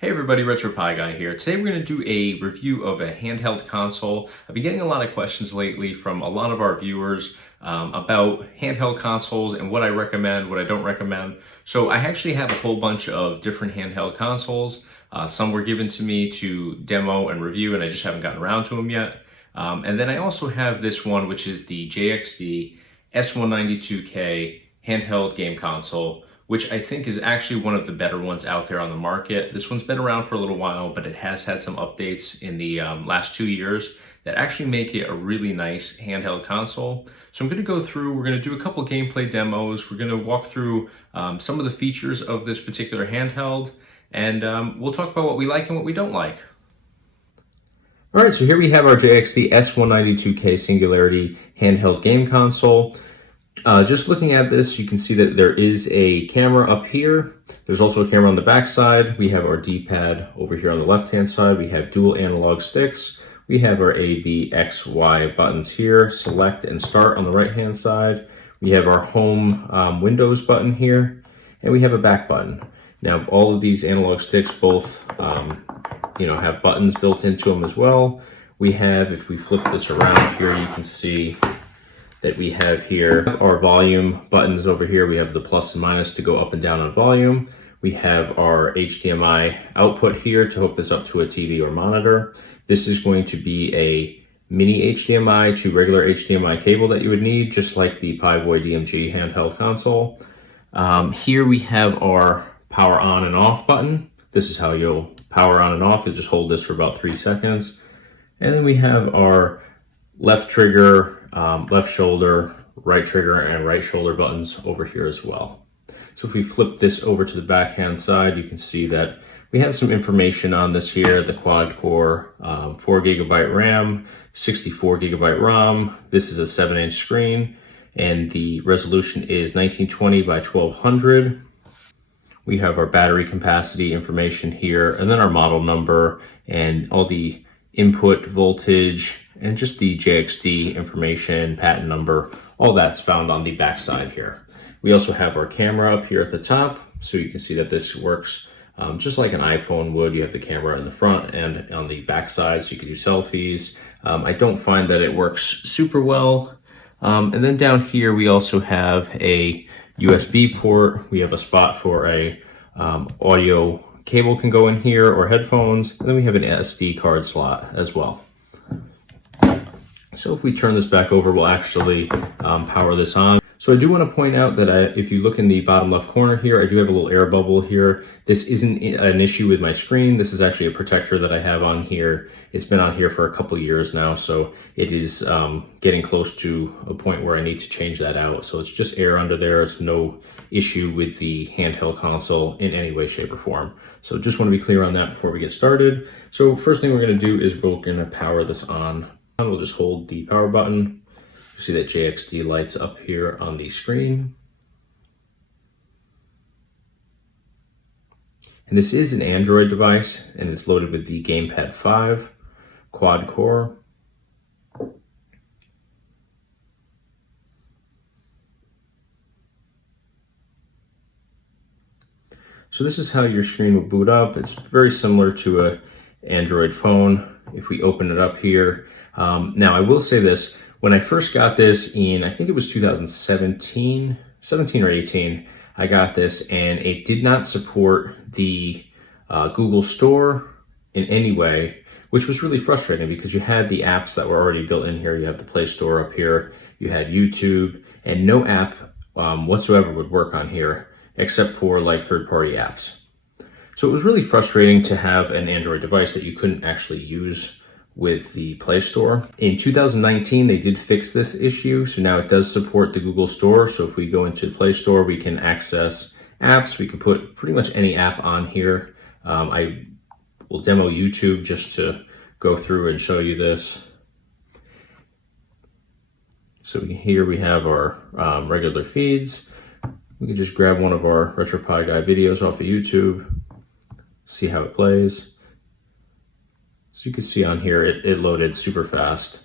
Hey everybody, RetroPie guy here. Today we're going to do a review of a handheld console. I've been getting a lot of questions lately from a lot of our viewers about handheld consoles and what I recommend, what I don't recommend. So I actually have a whole bunch of different handheld consoles. Some were given to me to demo and review and I just haven't gotten around to them yet. And then I also have this one, which is the JXD S192K Handheld game console, which I think is actually one of the better ones out there on the market. This one's been around for a little while, but it has had some updates in the last 2 years that actually make it a really nice handheld console. So I'm gonna go through, we're gonna do a couple gameplay demos, we're gonna walk through some of the features of this particular handheld, and we'll talk about what we like and what we don't like. All right, so here we have our JXD S192K Singularity Handheld game console. Just looking at this, you can see that there is a camera up here. There's also a camera on the back side. We have our D-pad over here on the left-hand side. We have dual analog sticks. We have our A, B, X, Y buttons here, select and start on the right-hand side. We have our home Windows button here, and we have a back button. Now, all of these analog sticks both have buttons built into them as well. We have, if we flip this around here, you can see that we have here our volume buttons over here. We have the plus and minus to go up and down on volume. We have our HDMI output here to hook this up to a TV or monitor. This is going to be a mini HDMI to regular HDMI cable that you would need, just like the Pieboy DMG handheld console. Here we have our power on and off button. This is how you'll power on and off. You'll just hold this for about 3 seconds. And then we have our left trigger, left shoulder, right trigger, and right shoulder buttons over here as well. So if we flip this over to the backhand side, you can see that we have some information on this here. The quad core, 4GB RAM, 64GB ROM. This is a 7-inch screen, and the resolution is 1920 by 1200. We have our battery capacity information here, and then our model number and all the input voltage and just the JXD information, patent number, all that's found on the back side here. We also have our camera up here at the top, so you can see that this works just like an iPhone would. You have the camera in the front and on the back side, so you can do selfies. I don't find that it works super well. And then down here, we also have a USB port. We have a spot for a audio cable can go in here, or headphones, and then we have an SD card slot as well. So if we turn this back over, we'll actually power this on. So I do want to point out that if you look in the bottom left corner here, I do have a little air bubble here. This isn't an issue with my screen. This is actually a protector that I have on here. It's been on here for a couple years now, so it is getting close to a point where I need to change that out. So it's just air under there. It's no issue with the handheld console in any way, shape, or form. So just want to be clear on that before we get started. So first thing we're going to do is we're going to power this on. We'll just hold the power button. You see that JXD lights up here on the screen. And this is an Android device, and it's loaded with the Gamepad 5 quad core. So this is how your screen will boot up. It's very similar to an Android phone. If we open it up here, now I will say this, when I first got this in, I think it was 17 or 18, I got this, and it did not support the Google Store in any way, which was really frustrating because you had the apps that were already built in here. You have the Play Store up here, you had YouTube, and no app whatsoever would work on here except for like third-party apps. So it was really frustrating to have an Android device that you couldn't actually use with the Play Store. In 2019, they did fix this issue, so now it does support the Google Store. So if we go into the Play Store, we can access apps. We can put pretty much any app on here. I will demo YouTube just to go through and show you this. So here we have our regular feeds. We can just grab one of our RetroPie Guy videos off of YouTube, see how it plays. So you can see on here, it loaded super fast.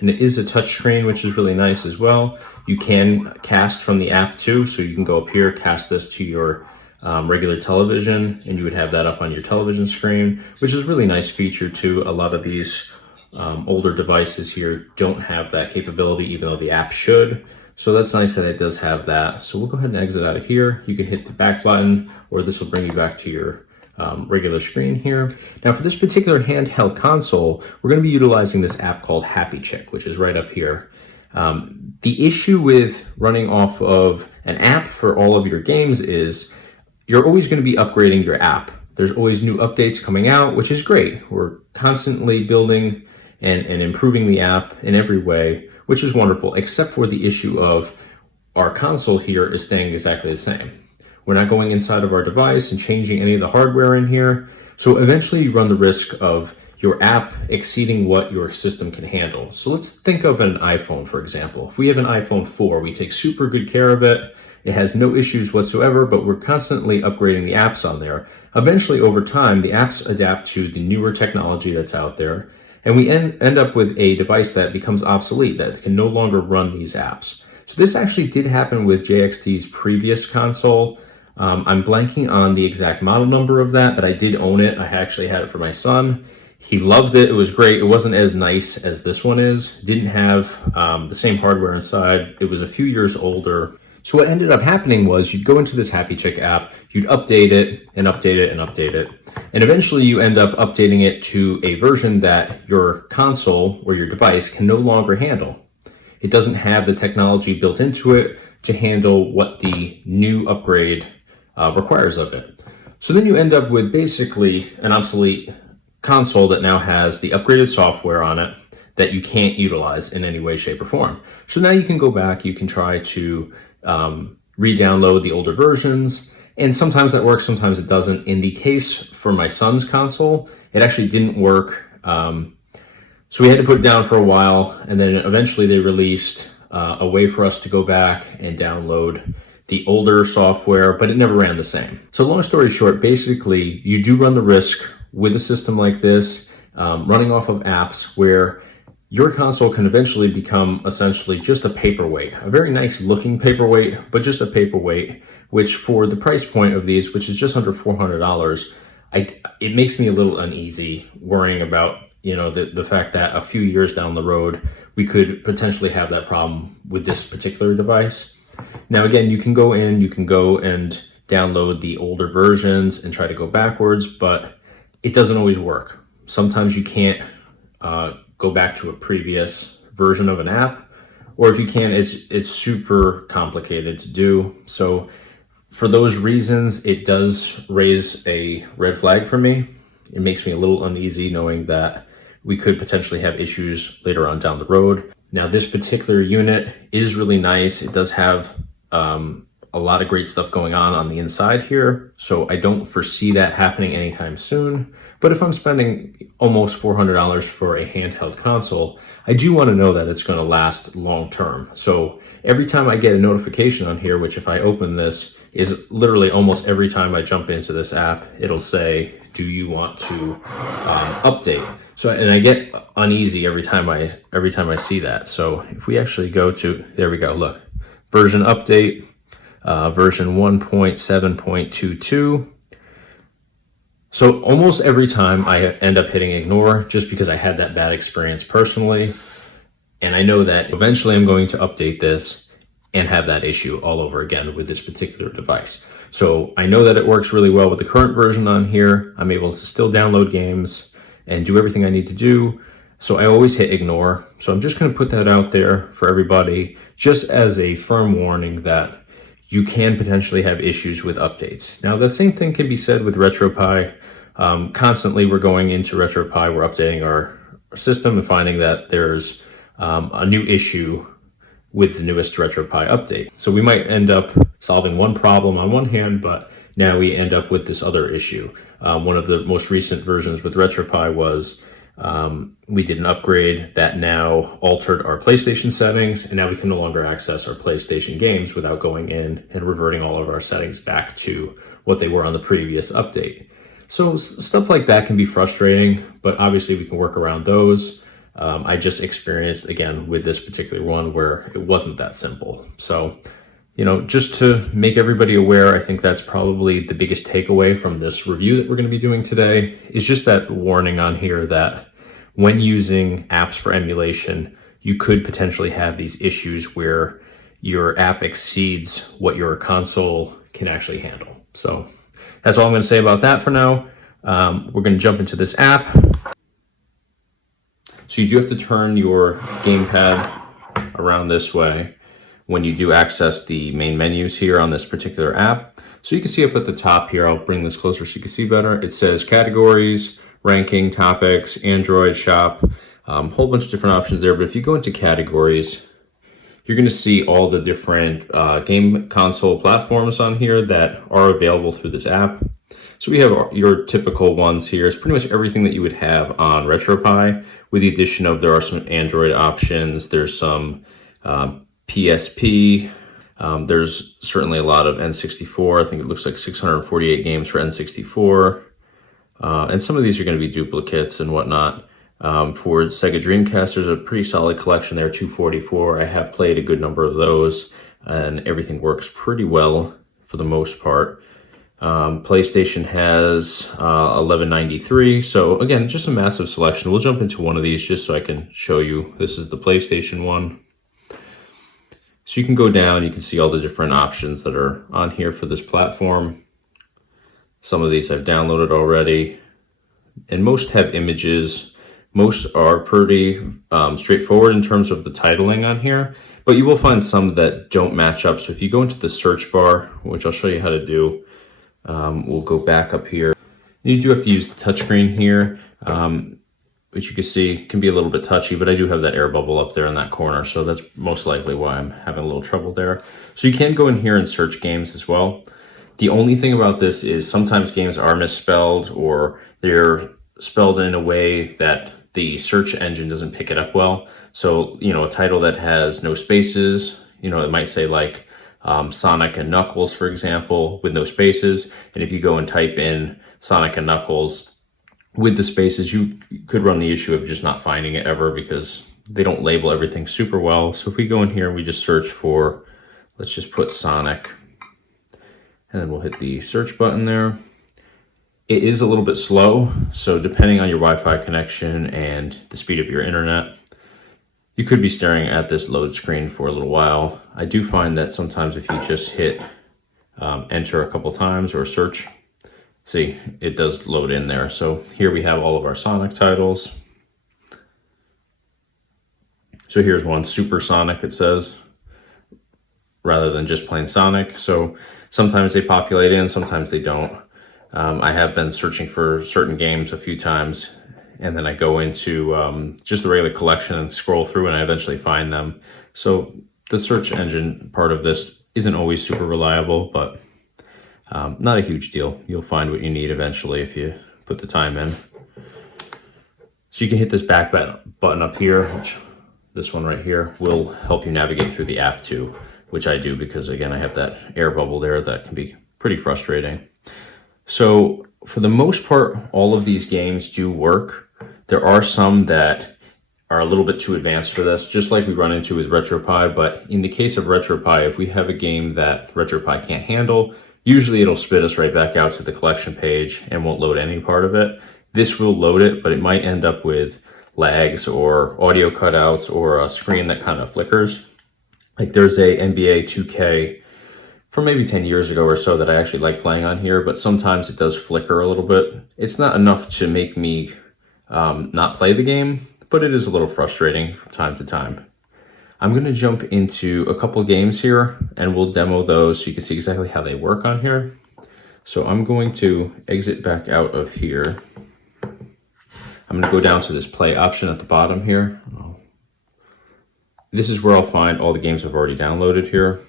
And it is a touch screen, which is really nice as well. You can cast from the app too, so you can go up here, cast this to your regular television, and you would have that up on your television screen, which is a really nice feature too. A lot of these older devices here don't have that capability, even though the app should. So that's nice that it does have that. So we'll go ahead and exit out of here. You can hit the back button, or this will bring you back to your regular screen here. Now for this particular handheld console, we're going to be utilizing this app called Happy Chick, which is right up here. The issue with running off of an app for all of your games is you're always going to be upgrading your app. There's always new updates coming out, which is great. We're constantly building and improving the app in every way, which is wonderful, except for the issue of our console here is staying exactly the same. We're not going inside of our device and changing any of the hardware in here. So eventually you run the risk of your app exceeding what your system can handle. So let's think of an iPhone, for example. If we have an iPhone 4, we take super good care of it. It has no issues whatsoever, but we're constantly upgrading the apps on there. Eventually, over time, the apps adapt to the newer technology that's out there, and we end up with a device that becomes obsolete, that can no longer run these apps. So this actually did happen with JXD's previous console. I'm blanking on the exact model number of that, but I did own it. I actually had it for my son. He loved it. It was great. It wasn't as nice as this one is. Didn't have the same hardware inside. It was a few years older. So what ended up happening was you'd go into this Happy Chick app, you'd update it and update it and update it. And eventually you end up updating it to a version that your console or your device can no longer handle. It doesn't have the technology built into it to handle what the new upgrade requires of it. So then you end up with basically an obsolete console that now has the upgraded software on it that you can't utilize in any way, shape, or form. So now you can go back, you can try to re-download the older versions, and sometimes that works, sometimes it doesn't. In the case for my son's console, it actually didn't work. So we had to put it down for a while, and then eventually they released a way for us to go back and download the older software, but it never ran the same. So long story short, basically you do run the risk with a system like this, running off of apps, where your console can eventually become essentially just a paperweight, a very nice looking paperweight, but just a paperweight, which for the price point of these, which is just under $400, it makes me a little uneasy worrying about, you know, the fact that a few years down the road, we could potentially have that problem with this particular device. Now, again, you can go and download the older versions and try to go backwards, but it doesn't always work. Sometimes you can't go back to a previous version of an app, or if you can, it's super complicated to do. So for those reasons, it does raise a red flag for me. It makes me a little uneasy knowing that we could potentially have issues later on down the road. Now, this particular unit is really nice. It does have a lot of great stuff going on the inside here, so I don't foresee that happening anytime soon. But if I'm spending almost $400 for a handheld console, I do want to know that it's going to last long term. So every time I get a notification on here, which if I open this, is literally almost every time I jump into this app, it'll say, do you want to update? So, and I get uneasy every time I see that. So if we actually go to, there we go, look, version update, version 1.7.22. So almost every time I end up hitting ignore, just because I had that bad experience personally. And I know that eventually I'm going to update this and have that issue all over again with this particular device. So I know that it works really well with the current version on here. I'm able to still download games and do everything I need to do. So I always hit ignore. So I'm just going to put that out there for everybody, just as a firm warning that you can potentially have issues with updates. Now, the same thing can be said with RetroPie. Constantly we're going into RetroPie, we're updating our system and finding that there's a new issue with the newest RetroPie update. So we might end up solving one problem on one hand, but now we end up with this other issue. One of the most recent versions with RetroPie was we did an upgrade that now altered our PlayStation settings, and now we can no longer access our PlayStation games without going in and reverting all of our settings back to what they were on the previous update. So stuff like that can be frustrating, but obviously we can work around those. I just experienced, again, with this particular one where it wasn't that simple. So, you know, just to make everybody aware, I think that's probably the biggest takeaway from this review that we're going to be doing today, is just that warning on here that when using apps for emulation, you could potentially have these issues where your app exceeds what your console can actually handle. So that's all I'm going to say about that for now. We're going to jump into this app. So you do have to turn your gamepad around this way when you do access the main menus here on this particular app. So you can see up at the top here, I'll bring this closer so you can see better. It says categories, ranking, topics, Android, shop, whole bunch of different options there. But if you go into categories, you're going to see all the different game console platforms on here that are available through this app. So we have your typical ones here. It's pretty much everything that you would have on RetroPie, with the addition of there are some Android options. There's some PSP. There's certainly a lot of N64. I think it looks like 648 games for N64. And some of these are going to be duplicates and whatnot. For Sega Dreamcast, there's a pretty solid collection there, 244. I have played a good number of those, and everything works pretty well for the most part. PlayStation has 1193. So again, just a massive selection. We'll jump into one of these just so I can show you. This is the PlayStation one. So you can go down, you can see all the different options that are on here for this platform. Some of these I've downloaded already, and most have images. Most are pretty straightforward in terms of the titling on here, but you will find some that don't match up. So if you go into the search bar, which I'll show you how to do, we'll go back up here. You do have to use the touchscreen here, which you can see can be a little bit touchy, but I do have that air bubble up there in that corner, so that's most likely why I'm having a little trouble there. So you can go in here and search games as well. The only thing about this is sometimes games are misspelled, or they're spelled in a way that the search engine doesn't pick it up well. So, you know, a title that has no spaces, you know, it might say like Sonic and Knuckles, for example, with no spaces. And if you go and type in Sonic and Knuckles with the spaces, you could run the issue of just not finding it ever, because they don't label everything super well. So if we go in here and we just search for, let's just put Sonic, and then we'll hit the search button there. It is a little bit slow, so depending on your Wi-Fi connection and the speed of your internet, you could be staring at this load screen for a little while. I do find that sometimes if you just hit enter a couple times or search, see, it does load in there. So here we have all of our Sonic titles. So here's one, Super Sonic, it says, rather than just plain Sonic. So sometimes they populate in, sometimes they don't. I have been searching for certain games a few times, and then I go into just the regular collection and scroll through, and I eventually find them. So the search engine part of this isn't always super reliable, but not a huge deal. You'll find what you need eventually if you put the time in. So you can hit this back button up here, which this one right here will help you navigate through the app too, which I do because, again, I have that air bubble there that can be pretty frustrating. So for the most part, all of these games do work. There are some that are a little bit too advanced for this, just like we run into with RetroPie. But in the case of RetroPie, if we have a game that RetroPie can't handle, usually it'll spit us right back out to the collection page and won't load any part of it. This will load it, but it might end up with lags or audio cutouts or a screen that kind of flickers. Like there's a NBA 2K from maybe 10 years ago or so that I actually like playing on here, but sometimes it does flicker a little bit. It's not enough to make me not play the game, but it is a little frustrating from time to time. I'm going to jump into a couple games here and we'll demo those so you can see exactly how they work on here. So I'm going to exit back out of here. I'm going to go down to this play option at the bottom here. This is where I'll find all the games I've already downloaded here.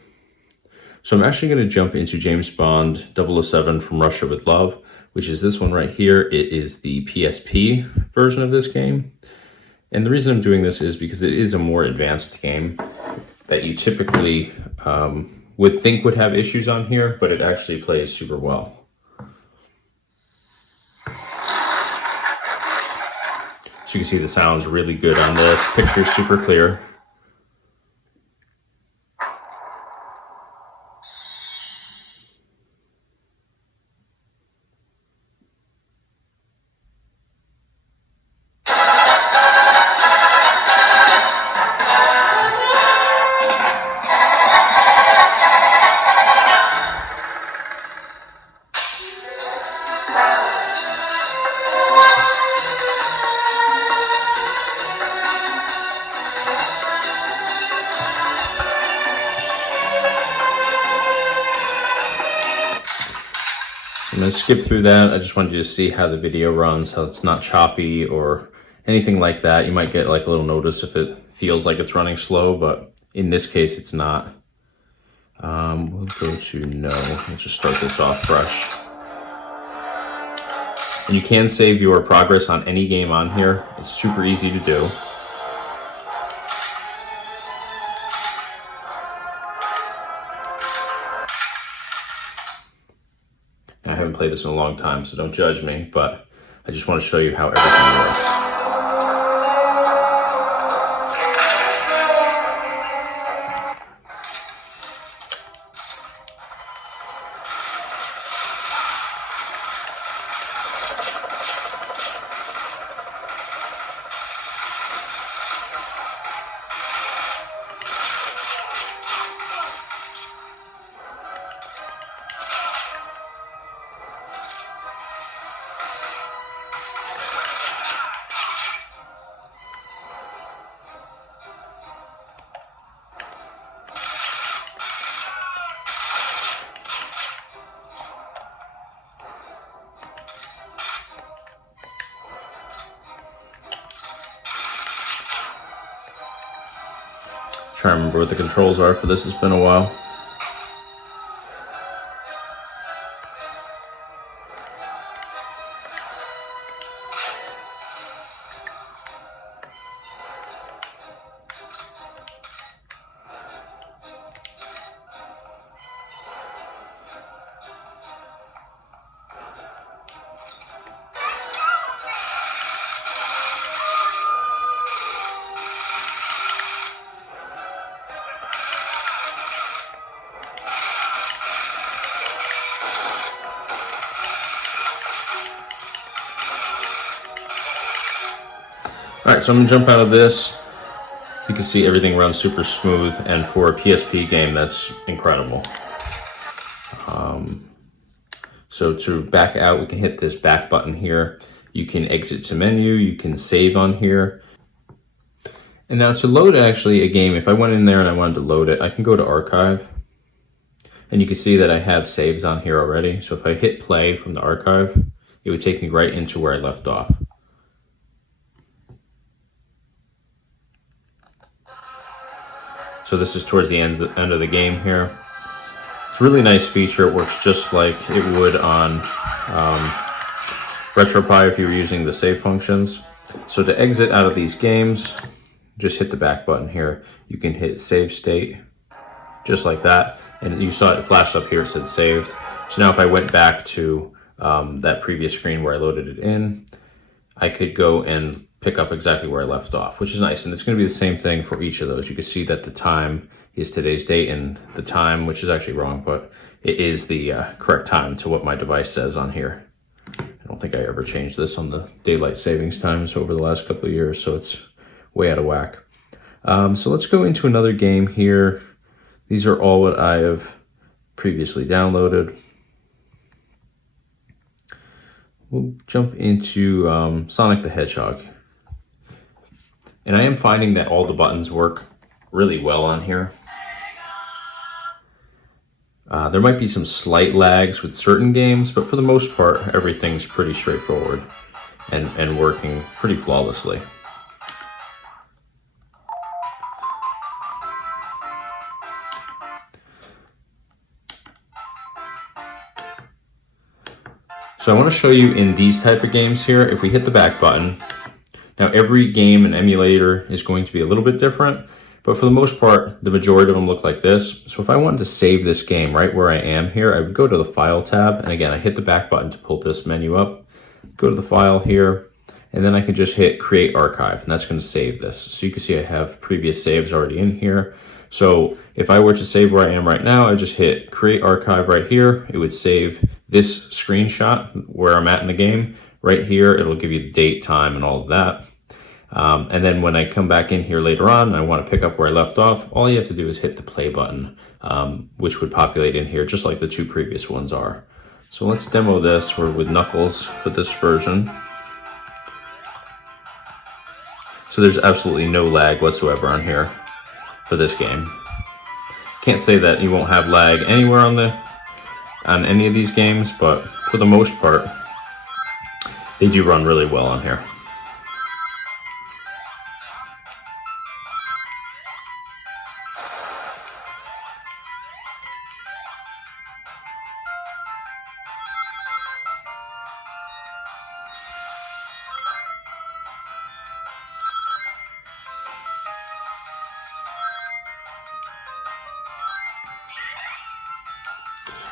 So I'm actually going to jump into James Bond 007 From Russia with Love, which is this one right here. It is the PSP version of this game. And the reason I'm doing this is because it is a more advanced game that you typically would think would have issues on here, but it actually plays super well. So you can see the sound's really good on this. Picture's super clear. I'm going to skip through that. I just wanted you to see how the video runs, how it's not choppy or anything like that. You might get like a little notice if it feels like it's running slow, but in this case, it's not. We'll go to no. Let's just start this off fresh. And you can save your progress on any game on here. It's super easy to do. I haven't played this in a long time, so don't judge me, but I just want to show you how everything works. Trying to remember what the controls are for this. It's been a while. Alright, so I'm going to jump out of this. You can see everything runs super smooth, and for a PSP game, that's incredible. So to back out, we can hit this back button here. You can exit to menu, you can save on here. And now to load actually a game, if I went in there and I wanted to load it, I can go to archive. And you can see that I have saves on here already. So if I hit play from the archive, it would take me right into where I left off. So this is towards the end of the game here. It's a really nice feature. It works just like it would on RetroPie if you were using the save functions. So to exit out of these games, just hit the back button here. You can hit save state, just like that. And you saw it flashed up here, it said saved. So now if I went back to that previous screen where I loaded it in, I could go and pick up exactly where I left off, which is nice. And it's going to be the same thing for each of those. You can see that the time is today's date, and the time, which is actually wrong, but it is the correct time to what my device says on here. I don't think I ever changed this on the daylight savings times over the last couple of years, so it's way out of whack. So let's go into another game here. These are all what I have previously downloaded. We'll jump into Sonic the Hedgehog. And I am finding that all the buttons work really well on here. There might be some slight lags with certain games, but for the most part, everything's pretty straightforward and working pretty flawlessly. So I want to show you in these type of games here, if we hit the back button, now every game and emulator is going to be a little bit different, but for the most part, the majority of them look like this. So if I wanted to save this game right where I am here, I would go to the File tab, and again, I hit the back button to pull this menu up, go to the File here, and then I can just hit create archive, and that's going to save this. So you can see I have previous saves already in here. So if I were to save where I am right now, I just hit create archive right here. It would save this screenshot where I'm at in the game. Right here, it'll give you the date, time, and all of that. And then when I come back in here later on, I want to pick up where I left off, all you have to do is hit the play button, which would populate in here just like the two previous ones are. So let's demo this. We're with Knuckles for this version. So there's absolutely no lag whatsoever on here for this game. Can't say that you won't have lag anywhere on any of these games, but for the most part, they do run really well on here.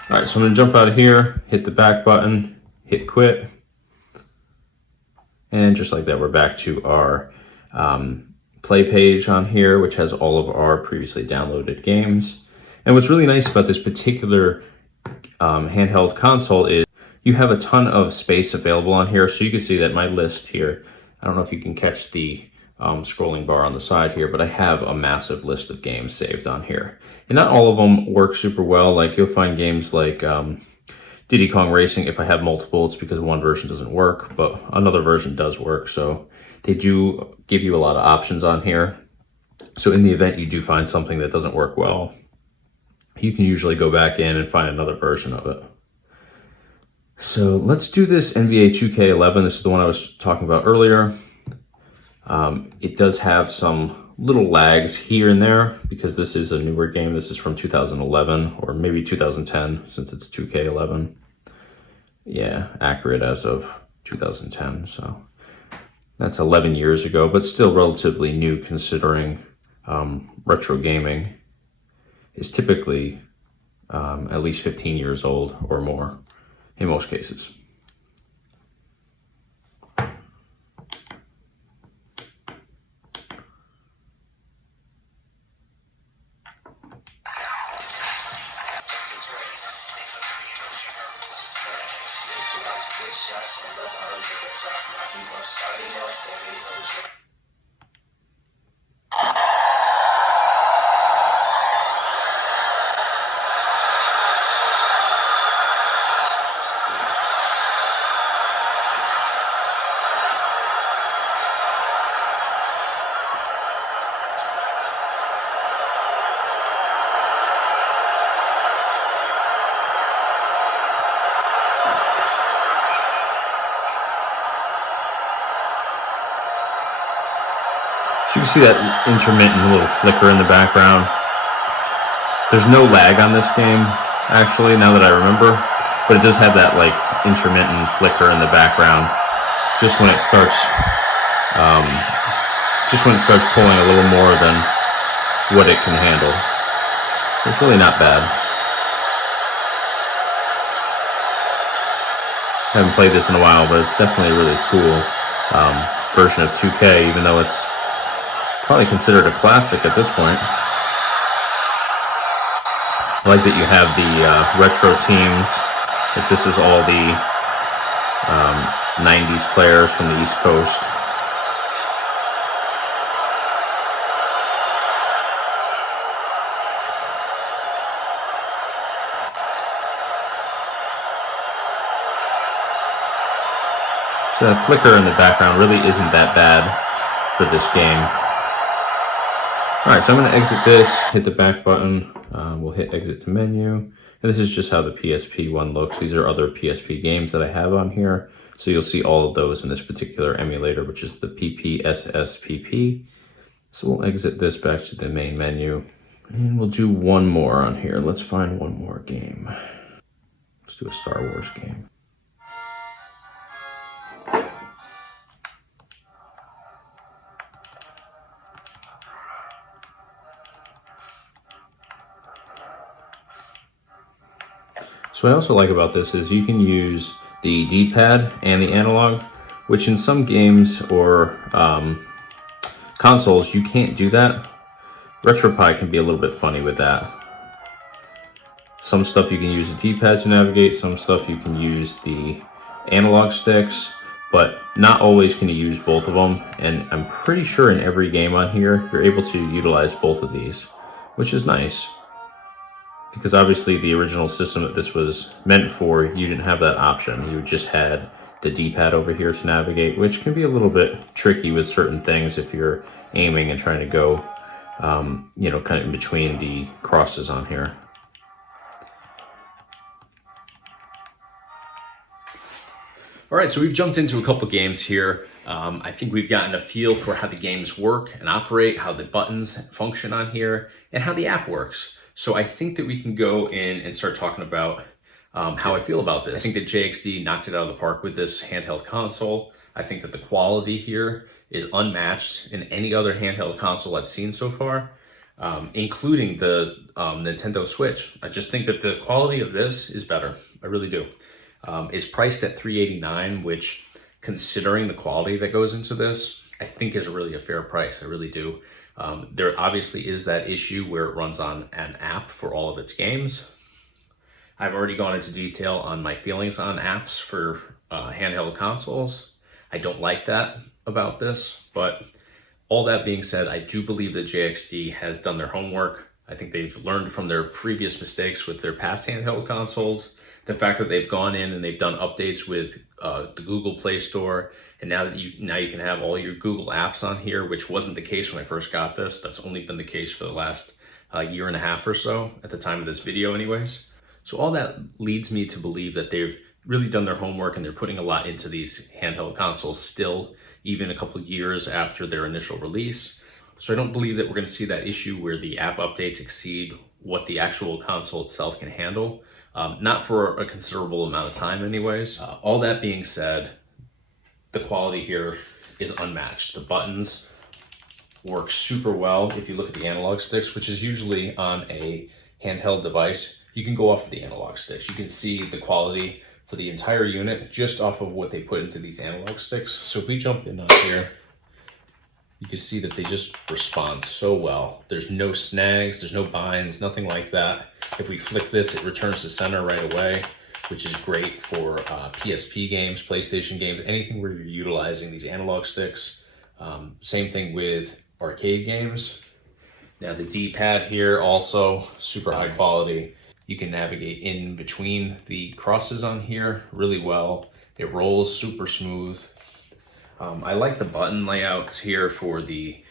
All right, so I'm gonna jump out of here, hit the back button, hit quit. And just like that, we're back to our play page on here, which has all of our previously downloaded games. And what's really nice about this particular handheld console is you have a ton of space available on here. So you can see that my list here, I don't know if you can catch the scrolling bar on the side here, but I have a massive list of games saved on here. And not all of them work super well. Like you'll find games like Diddy Kong Racing, if I have multiple, it's because one version doesn't work, but another version does work. So they do give you a lot of options on here. So in the event you do find something that doesn't work well, you can usually go back in and find another version of it. So let's do this NBA 2K11. This is the one I was talking about earlier. It does have some little lags here and there because this is a newer game. This is from 2011 or maybe 2010 since it's 2K11. Yeah, accurate as of 2010. So that's 11 years ago, but still relatively new considering retro gaming is typically at least 15 years old or more in most cases. So you can see that intermittent little flicker in the background. There's no lag on this game, actually, now that I remember, but it does have that like intermittent flicker in the background just when it starts pulling a little more than what it can handle. So it's really not bad. I haven't played this in a while, but it's definitely a really cool version of 2K, even though it's probably considered a classic at this point. I like that you have the retro teams. Like this is all the 90s players from the East Coast. So that flicker in the background really isn't that bad for this game. Alright, so I'm going to exit this, hit the back button, we'll hit exit to menu, and this is just how the PSP one looks. These are other PSP games that I have on here, so you'll see all of those in this particular emulator, which is the PPSSPP. So we'll exit this back to the main menu, and we'll do one more on here. Let's find one more game. Let's do a Star Wars game. So what I also like about this is you can use the D-pad and the analog. which in some games or consoles, you can't do that. RetroPie can be a little bit funny with that. Some stuff you can use the D-pad to navigate, some stuff you can use the analog sticks, but not always can you use both of them. And I'm pretty sure in every game on here, you're able to utilize both of these, which is nice. Because obviously the original system that this was meant for, you didn't have that option. You just had the D-pad over here to navigate, which can be a little bit tricky with certain things if you're aiming and trying to go, you know, kind of in between the crosses on here. All right, so we've jumped into a couple games here. I think we've gotten a feel for how the games work and operate, how the buttons function on here, and how the app works. So I think that we can go in and start talking about how I feel about this. I think that JXD knocked it out of the park with this handheld console. I think that the quality here is unmatched in any other handheld console I've seen so far, including the Nintendo Switch. I just think that the quality of this is better. I really do. It's priced at $389, which, considering the quality that goes into this, I think is really a fair price. I really do. There obviously is that issue where it runs on an app for all of its games. I've already gone into detail on my feelings on apps for handheld consoles. I don't like that about this, but all that being said, I do believe that JXD has done their homework. I think they've learned from their previous mistakes with their past handheld consoles. The fact that they've gone in and they've done updates with the Google Play Store, and now you can have all your Google apps on here, which wasn't the case when I first got this. That's only been the case for the last year and a half or so, at the time of this video anyways. So all that leads me to believe that they've really done their homework and they're putting a lot into these handheld consoles still, even a couple years after their initial release. So I don't believe that we're going to see that issue where the app updates exceed what the actual console itself can handle. Not for a considerable amount of time anyways. All that being said, the quality here is unmatched. The buttons work super well. If you look at the analog sticks, which is usually on a handheld device, you can go off of the analog sticks. You can see the quality for the entire unit just off of what they put into these analog sticks. So if we jump in on here, you can see that they just respond so well. There's no snags, there's no binds, nothing like that. If we flick this, it returns to center right away, which is great for PSP games, PlayStation games, anything where you're utilizing these analog sticks. Same thing with arcade games. Now the D-pad here also super high quality. You can navigate in between the crosses on here really well. It rolls super smooth. I like the button layouts here for the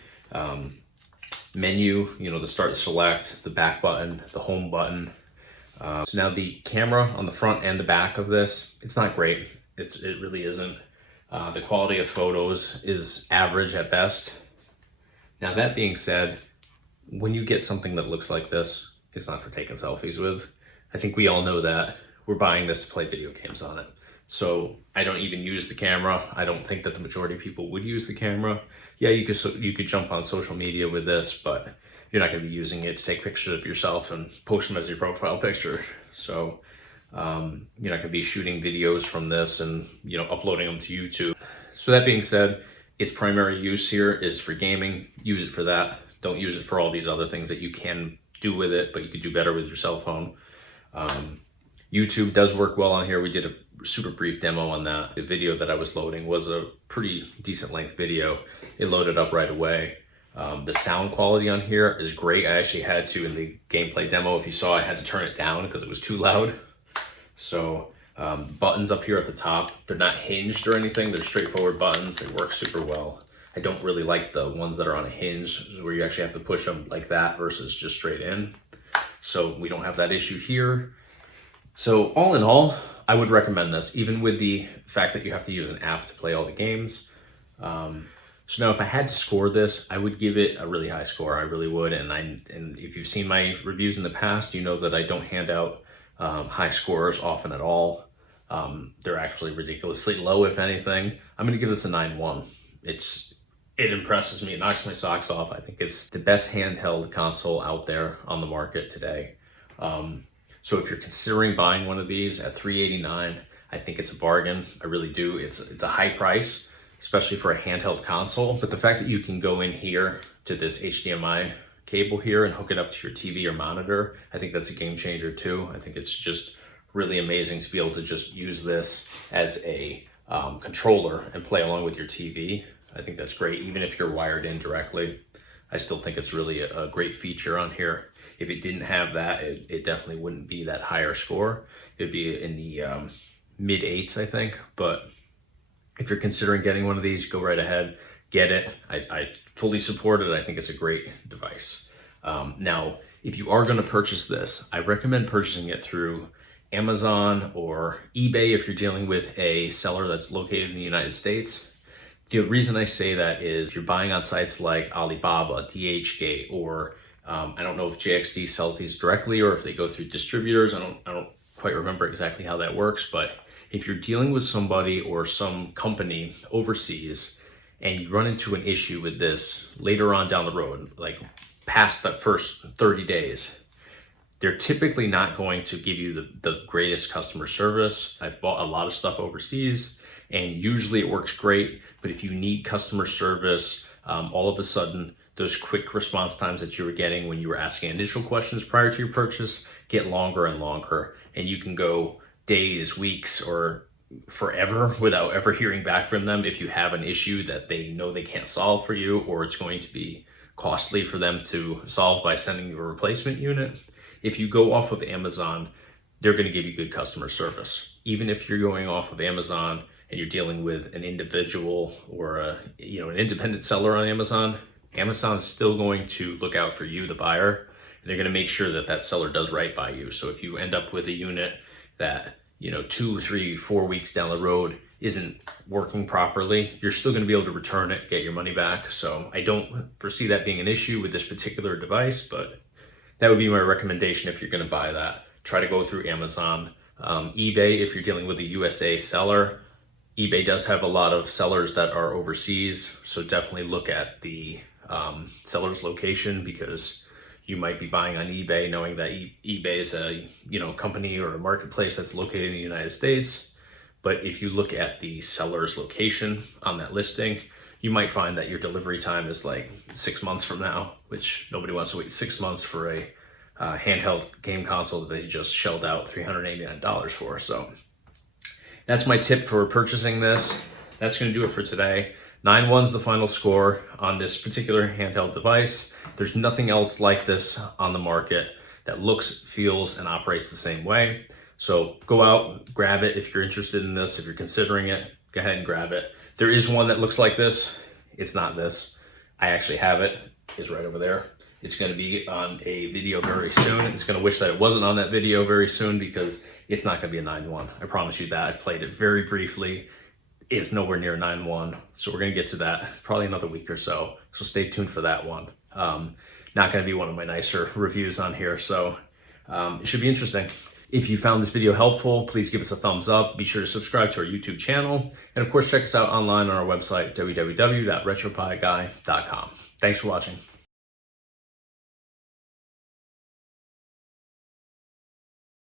menu, you know, the start select, the back button, the home button. So now the camera on the front and the back of this, it's not great. It really isn't. The quality of photos is average at best. Now that being said, when you get something that looks like this, it's not for taking selfies with. I think we all know that. We're buying this to play video games on it. So I don't even use the camera. I don't think that the majority of people would use the camera. Yeah, you could jump on social media with this, but you're not going to be using it to take pictures of yourself and post them as your profile picture. So you're not going to be shooting videos from this and, you know, uploading them to YouTube. So that being said, its primary use here is for gaming. Use it for that. Don't use it for all these other things that you can do with it, but you could do better with your cell phone. YouTube does work well on here. We did a super brief demo on that. The video that I was loading was a pretty decent length video. It loaded up right away. The sound quality on here is great. I actually had to, in the gameplay demo, if you saw, I had to turn it down because it was too loud. So buttons up here at the top, they're not hinged or anything. They're straightforward buttons. They work super well. I don't really like the ones that are on a hinge where you actually have to push them like that versus just straight in. So we don't have that issue here. So all in all, I would recommend this, even with the fact that you have to use an app to play all the games. So now if I had to score this, I would give it a really high score. I really would. And if you've seen my reviews in the past, you know that I don't hand out high scores often at all. They're actually ridiculously low, if anything. I'm going to give this a 9.1. It impresses me. It knocks my socks off. I think it's the best handheld console out there on the market today. So if you're considering buying one of these at $389, I think it's a bargain. I really do. It's a high price, especially for a handheld console. But the fact that you can go in here to this HDMI cable here and hook it up to your TV or monitor, I think that's a game changer too. I think it's just really amazing to be able to just use this as a controller and play along with your TV. I think that's great, even if you're wired in directly. I still think it's really a great feature on here. If it didn't have that, it definitely wouldn't be that higher score. It'd be in the mid 8s, I think. But if you're considering getting one of these, go right ahead, get it. I fully support it. I think it's a great device. Now, if you are going to purchase this, I recommend purchasing it through Amazon or eBay if you're dealing with a seller that's located in the United States. The reason I say that is if you're buying on sites like Alibaba, DHgate, or I don't know if JXD sells these directly or if they go through distributors. I don't quite remember exactly how that works, but if you're dealing with somebody or some company overseas and you run into an issue with this later on down the road, like past that first 30 days, they're typically not going to give you the greatest customer service. I've bought a lot of stuff overseas and usually it works great, but if you need customer service, all of a sudden, those quick response times that you were getting when you were asking initial questions prior to your purchase get longer and longer, and you can go days, weeks, or forever without ever hearing back from them if you have an issue that they know they can't solve for you, or it's going to be costly for them to solve by sending you a replacement unit. If you go off of Amazon, they're going to give you good customer service. Even if you're going off of Amazon and you're dealing with an individual or an independent seller on Amazon, Amazon's still going to look out for you, the buyer, and they're going to make sure that that seller does right by you. So if you end up with a unit that 2, 3, 4 weeks down the road isn't working properly, you're still going to be able to return it, get your money back. So I don't foresee that being an issue with this particular device, but that would be my recommendation if you're going to buy that. Try to go through Amazon. eBay, if you're dealing with a USA seller, eBay does have a lot of sellers that are overseas, so definitely look at the seller's location, because you might be buying on eBay knowing that eBay is a company or a marketplace that's located in the United States. But if you look at the seller's location on that listing, you might find that your delivery time is like 6 months from now, which nobody wants to wait 6 months for a handheld game console that they just shelled out $389 for. So that's my tip for purchasing this. That's going to do it for today. 9-1's the final score on this particular handheld device. There's nothing else like this on the market that looks, feels, and operates the same way. So go out, grab it if you're interested in this. If you're considering it, go ahead and grab it. There is one that looks like this. It's not this. I actually have it. It's right over there. It's going to be on a video very soon. It's going to wish that it wasn't on that video very soon, because it's not going to be a 9-1. I promise you that. I've played it very briefly. It's nowhere near 9-1. So we're going to get to that probably another week or so. So stay tuned for that one. Not going to be one of my nicer reviews on here. So it should be interesting. If you found this video helpful, please give us a thumbs up. Be sure to subscribe to our YouTube channel. And of course, check us out online on our website, www.retropieguy.com. Thanks for watching.